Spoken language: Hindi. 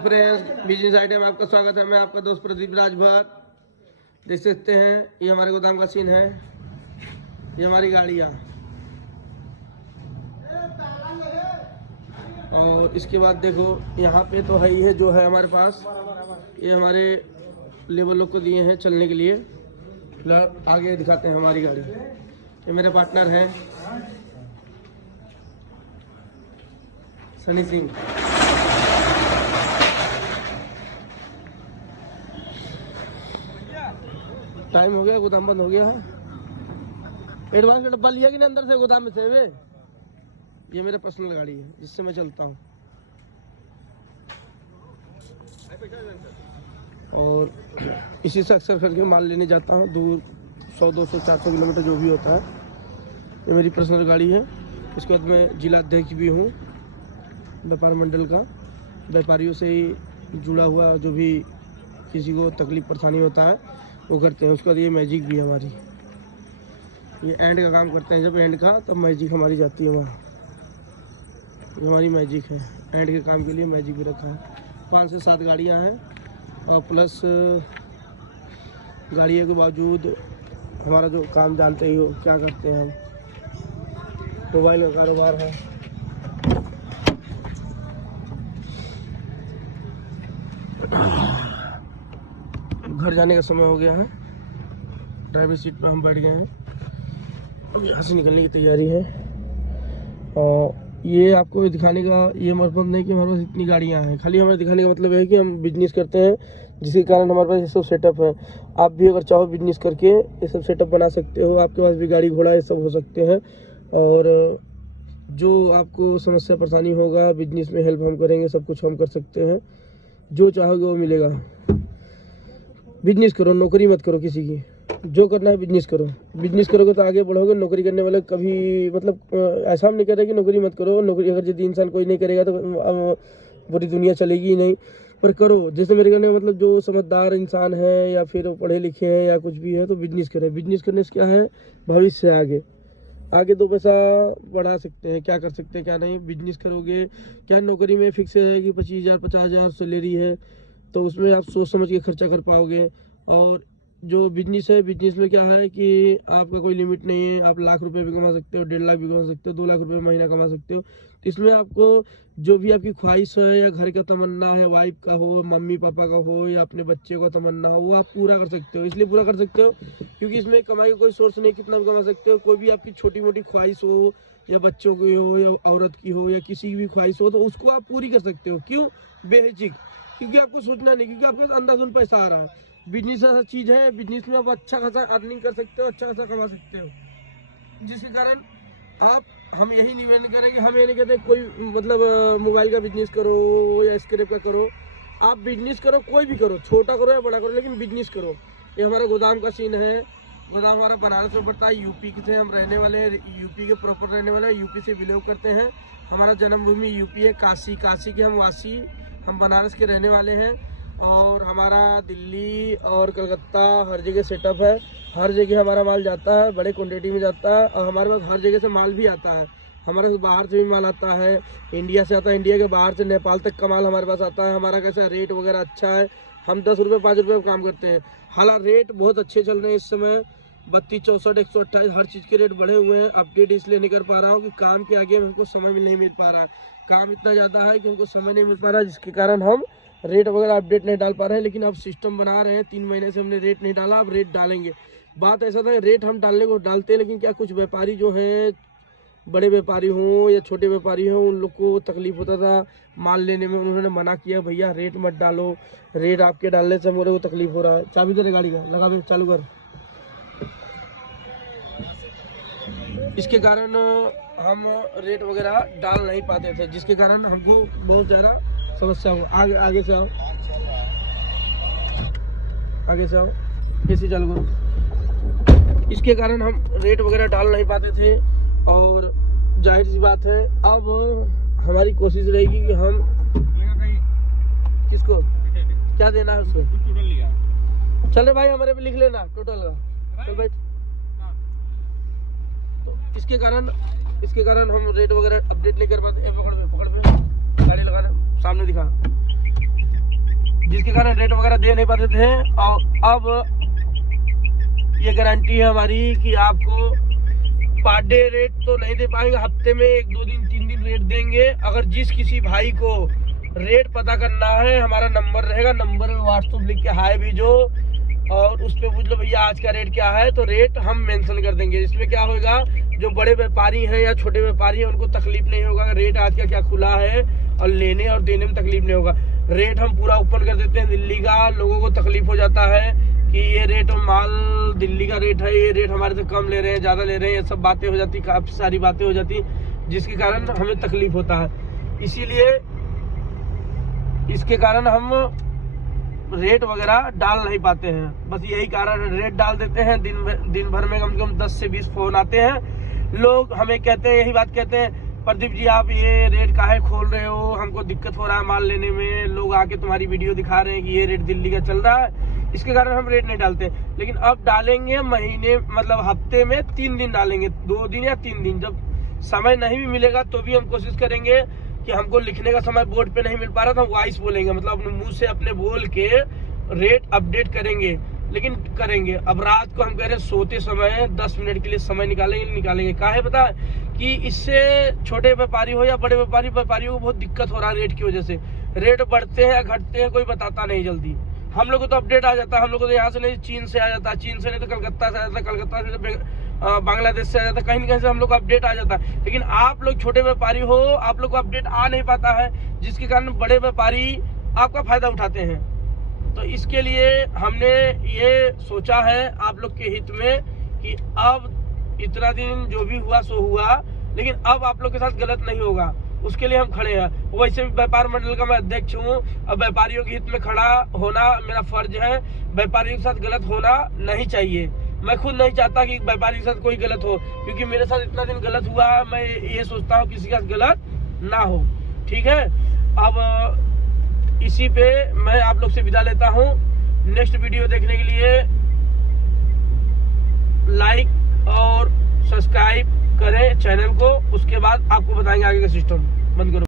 फ्रेंड्स, बिजनेस आइडिया में आपका स्वागत है। मैं आपका दोस्त प्रदीप राजभर। देख सकते हैं ये हमारे गोदाम का सीन है। ये हमारी गाड़ियाँ और इसके बाद देखो यहाँ पे तो है ही है जो है हमारे पास। ये हमारे लेबर लोग को दिए हैं चलने के लिए। फिलहाल आगे दिखाते हैं हमारी गाड़ी। ये मेरे पार्टनर हैं सनी सिंह। टाइम हो गया, गोदाम बंद हो गया है। एडवांस का डब्बा लिया कि नहीं अंदर से गोदाम में से वे? ये मेरे पर्सनल गाड़ी है जिससे मैं चलता हूँ। और इसी से अक्सर करके माल लेने जाता हूँ दूर, 100, 200, 400 किलोमीटर जो भी होता है। ये मेरी पर्सनल गाड़ी है। इसके बाद मैं जिला अध्यक्ष भी हूँ व्यापार मंडल का। व्यापारियों से ही जुड़ा हुआ जो भी किसी को तकलीफ परेशानी होता है वो करते हैं। उसके बाद ये मैजिक भी है हमारी। ये एंड का काम करते हैं, जब एंड का तब मैजिक हमारी जाती है वहाँ। ये हमारी मैजिक है, एंड के काम के लिए मैजिक भी रखा है। 5 से 7 गाड़ियाँ हैं और प्लस गाड़ियों के बावजूद हमारा जो काम जानते ही हो क्या करते हैं हम, मोबाइल का कारोबार है। घर जाने का समय हो गया है। ड्राइवर सीट पर हम बैठ गए हैं, अब यहाँ से निकलने की तैयारी है। और ये आपको दिखाने का ये मतलब नहीं कि हमारे पास इतनी गाड़ियाँ हैं। खाली हमारे दिखाने का मतलब है कि हम बिजनेस करते हैं, जिसके कारण हमारे पास ये सब सेटअप है। आप भी अगर चाहो बिजनेस करके ये सब सेटअप बना सकते हो। आपके पास भी गाड़ी घोड़ा ये सब हो सकते हैं। और जो आपको समस्या परेशानी होगा बिजनेस में हेल्प हम करेंगे, सब कुछ हम कर सकते हैं। जो चाहोगे वो मिलेगा। बिजनेस करो, नौकरी मत करो किसी की। जो करना है बिजनेस करो। बिजनेस करोगे तो आगे बढ़ोगे। नौकरी करने वाले कभी मतलब ऐसा हम नहीं कह रहे कि नौकरी मत करो। नौकरी अगर यदि इंसान कोई नहीं करेगा तो पूरी दुनिया चलेगी ही नहीं। पर करो, जैसे मेरे कहने का मतलब जो समझदार इंसान है या फिर पढ़े लिखे हैं या कुछ भी है तो बिजनेस करें। बिजनेस करने से क्या है, भविष्य आगे आगे 2 पैसा बढ़ा सकते हैं। क्या कर सकते हैं क्या नहीं, बिजनेस करोगे। क्या नौकरी में फिक्स है कि 25,000 50,000 सैलरी है, तो उसमें आप सोच समझ के खर्चा कर पाओगे। और जो बिजनेस है, बिजनेस में क्या है कि आपका कोई लिमिट नहीं है। आप लाख रुपए भी कमा सकते हो, 1.5 लाख भी कमा सकते हो, 2 लाख रुपए महीना कमा सकते हो। तो इसमें आपको जो भी आपकी ख्वाहिश है या घर का तमन्ना है, वाइफ का हो, मम्मी पापा का हो या अपने बच्चे का तमन्ना हो, वो आप पूरा कर सकते हो। इसलिए पूरा कर सकते हो क्योंकि इसमें कमाई का कोई सोर्स नहीं, कितना भी कमा सकते हो। कोई भी आपकी छोटी मोटी ख्वाहिश हो या बच्चों की हो या औरत की हो या किसी की भी ख्वाहिश हो तो उसको आप पूरी कर सकते हो। क्यों? बेहिचक, क्योंकि आपको सोचना नहीं, क्योंकि आपके अंधाधुंध पैसा आ रहा है। बिजनेस ऐसा चीज़ है, बिजनेस में आप अच्छा खासा अर्निंग कर सकते हो, अच्छा खासा कमा सकते हो। जिसके कारण हम यही निवेदन करेंगे। हम ये नहीं कहते कोई मतलब मोबाइल का बिजनेस करो या स्क्रैप का करो। आप बिजनेस करो, कोई भी करो, छोटा करो या बड़ा करो, लेकिन बिजनेस करो। ये हमारे गोदाम का सीन है। गोदाम हमारा बनारस में पड़ता है। यूपी से हम रहने वाले हैं, यूपी के प्रॉपर रहने वाले हैं, यूपी से बिलोंग करते हैं। हमारा जन्मभूमि यूपी है, काशी के हम वासी, हम बनारस के रहने वाले हैं। और हमारा दिल्ली और कलकत्ता हर जगह सेटअप है। हर जगह हमारा माल जाता है, बड़े क्वांटिटी में जाता है। और हमारे पास हर जगह से माल भी आता है। हमारे पास बाहर से भी माल आता है, इंडिया से आता है, इंडिया के बाहर से नेपाल तक का माल हमारे पास आता है। हमारा कैसा रेट वगैरह अच्छा है। हम 10 रुपये 5 रुपये काम करते हैं। हालांकि रेट बहुत अच्छे चल रहे हैं इस समय। 32, 64, 128 हर चीज़ के रेट बढ़े हुए हैं। अपडेट इसलिए नहीं कर पा रहा हूँ कि काम के आगे हमको समय नहीं मिल पा रहा है। काम इतना ज़्यादा है कि हमको समय नहीं मिल पा रहा है, जिसके कारण हम रेट वगैरह अपडेट नहीं डाल पा रहे हैं। लेकिन अब सिस्टम बना रहे हैं। 3 महीने से हमने रेट नहीं डाला, अब रेट डालेंगे। बात ऐसा था, रेट हम डालने को डालते हैं, लेकिन क्या कुछ व्यापारी जो हैं, बड़े व्यापारी हों या छोटे व्यापारी हों, उन लोग को तकलीफ होता था माल लेने में। उन्होंने मना किया, भैया रेट मत डालो, रेट आपके डालने से मेरे को तकलीफ हो रहा है। चाबी दे रहे गाड़ी का, लगा दे, चालू कर। इसके कारण हम रेट वगैरह डाल नहीं पाते थे, जिसके कारण हमको बहुत ज़्यादा समस्या हो। आगे से आओ, आगे से आओ, कैसे चालू करो। इसके कारण हम रेट वगैरह डाल नहीं पाते थे। और जाहिर सी बात है, अब हमारी कोशिश रहेगी कि हम किसको क्या देना है उसको। चल रहे भाई, हमारे पे लिख लेना टोटल का। चल भाई, तो इसके कारण हम रेट वगैरह अपडेट नहीं कर पाते। पकड़ पे गाड़ी लगा दे, सामने दिखा। जिसके कारण रेट वगैरह दे नहीं पाते थे। और अब ये गारंटी है हमारी कि आपको पर डे रेट तो नहीं दे पाएंगे, हफ्ते में 1 2 दिन 3 दिन रेट देंगे। अगर जिस किसी भाई को रेट पता करना है, हमारा नंबर रहेगा, नंबर में व्हाट्सएप लिख के हाय भेजो और उस पर पूछ लो भैया आज का रेट क्या है, तो रेट हम मेंशन कर देंगे। इसमें क्या होगा, जो बड़े व्यापारी हैं या छोटे व्यापारी हैं उनको तकलीफ नहीं होगा, रेट आज का क्या खुला है, और लेने और देने में तकलीफ नहीं होगा। रेट हम पूरा ओपन कर देते हैं दिल्ली का, लोगों को तकलीफ हो जाता है कि ये रेट माल दिल्ली का रेट है, ये रेट हमारे से कम ले रहे हैं, ज़्यादा ले रहे हैं, ये सब बातें हो जाती, काफ़ी सारी बातें हो जाती, जिसके कारण हमें तकलीफ होता है। इसीलिए इसके कारण हम रेट वगैरह डाल नहीं पाते हैं, बस यही कारण है। रेट डाल देते हैं, दिन भर में कम से कम 10 से 20 फ़ोन आते हैं। लोग हमें कहते हैं, यही बात कहते हैं, प्रदीप जी आप ये रेट काहे खोल रहे हो, हमको दिक्कत हो रहा है माल लेने में, लोग आके तुम्हारी वीडियो दिखा रहे हैं कि ये रेट दिल्ली का चल रहा है, इसके कारण हम रेट नहीं डालते। लेकिन अब डालेंगे महीने, मतलब हफ्ते में 3 दिन डालेंगे, 2 दिन या 3 दिन। जब समय नहीं भी मिलेगा तो भी हम कोशिश करेंगे कि हमको लिखने का समय बोर्ड पे नहीं मिल पा रहा था, वॉइस बोलेंगे, मतलब अपने मुंह से अपने बोल के रेट अपडेट करेंगे, लेकिन करेंगे। अब रात को हम कह रहे हैं सोते समय 10 मिनट के लिए समय निकालेंगे। काहे पता है कि इससे छोटे व्यापारी हो या बड़े व्यापारियों को बहुत दिक्कत हो रहा है रेट की वजह से। रेट बढ़ते हैं या घटते हैं कोई बताता नहीं जल्दी। हम लोग को तो अपडेट आ जाता है, हम लोग को तो यहाँ से नहीं चीन से आ जाता है, चीन से नहीं तो कलकत्ता से आ जाता है, कलकत्ता से तो बांग्लादेश से आ जाता है, कहीं ना कहीं से हम लोग को अपडेट आ जाता है। लेकिन आप लोग छोटे व्यापारी हो, आप लोग को अपडेट आ नहीं पाता है, जिसके कारण बड़े व्यापारी आपका फायदा उठाते हैं। तो इसके लिए हमने ये सोचा है आप लोग के हित में कि अब इतना दिन जो भी हुआ सो हुआ, लेकिन अब आप लोग के साथ गलत नहीं होगा, उसके लिए हम खड़े हैं। वैसे भी व्यापार मंडल का मैं अध्यक्ष हूँ, अब व्यापारियों के हित में खड़ा होना मेरा फर्ज है। व्यापारियों के साथ गलत होना नहीं चाहिए। मैं खुद नहीं चाहता कि व्यापारी के साथ कोई गलत हो, क्योंकि मेरे साथ इतना दिन गलत हुआ, मैं ये सोचता हूँ किसी का गलत ना हो। ठीक है, अब इसी पे मैं आप लोग से विदा लेता हूँ। नेक्स्ट वीडियो देखने के लिए लाइक और सब्सक्राइब करें चैनल को, उसके बाद आपको बताएंगे आगे का सिस्टम। बंद करो।